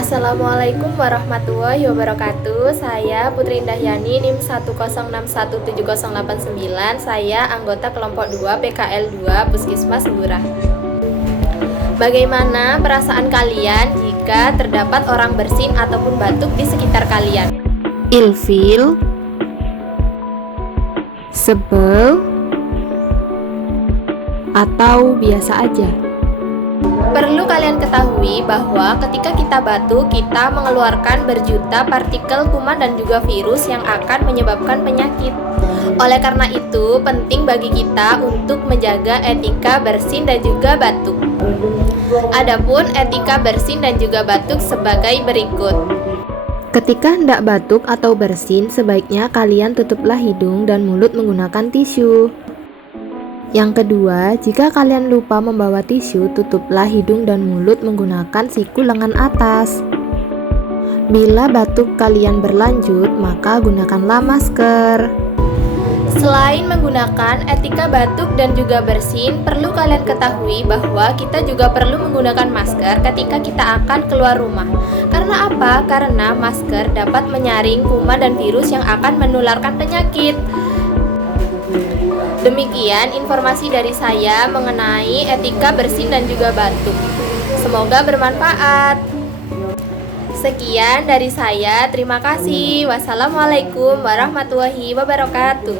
Assalamualaikum warahmatullahi wabarakatuh. Saya Putri Indahyani, NIM 106617089. Saya anggota kelompok 2 PKL 2 Puskesmas Lurah. Bagaimana perasaan kalian jika terdapat orang bersin ataupun batuk di sekitar kalian? Ilfil, sebel, atau biasa aja? Perlu kalian ketahui bahwa ketika kita batuk, kita mengeluarkan berjuta partikel kuman dan juga virus yang akan menyebabkan penyakit. Oleh karena itu, penting bagi kita untuk menjaga etika bersin dan juga batuk. Adapun etika bersin dan juga batuk sebagai berikut. Ketika hendak batuk atau bersin, sebaiknya kalian tutuplah hidung dan mulut menggunakan tisu. Yang kedua, jika kalian lupa membawa tisu, tutuplah hidung dan mulut menggunakan siku lengan atas. Bila batuk kalian berlanjut, maka gunakanlah masker. Selain menggunakan etika batuk dan juga bersin, perlu kalian ketahui bahwa kita juga perlu menggunakan masker ketika kita akan keluar rumah. Karena apa? Karena masker dapat menyaring kuman dan virus yang akan menularkan penyakit. Demikian informasi dari saya mengenai etika bersin dan juga batuk. Semoga bermanfaat. Sekian dari saya, terima kasih. Wassalamualaikum warahmatullahi wabarakatuh.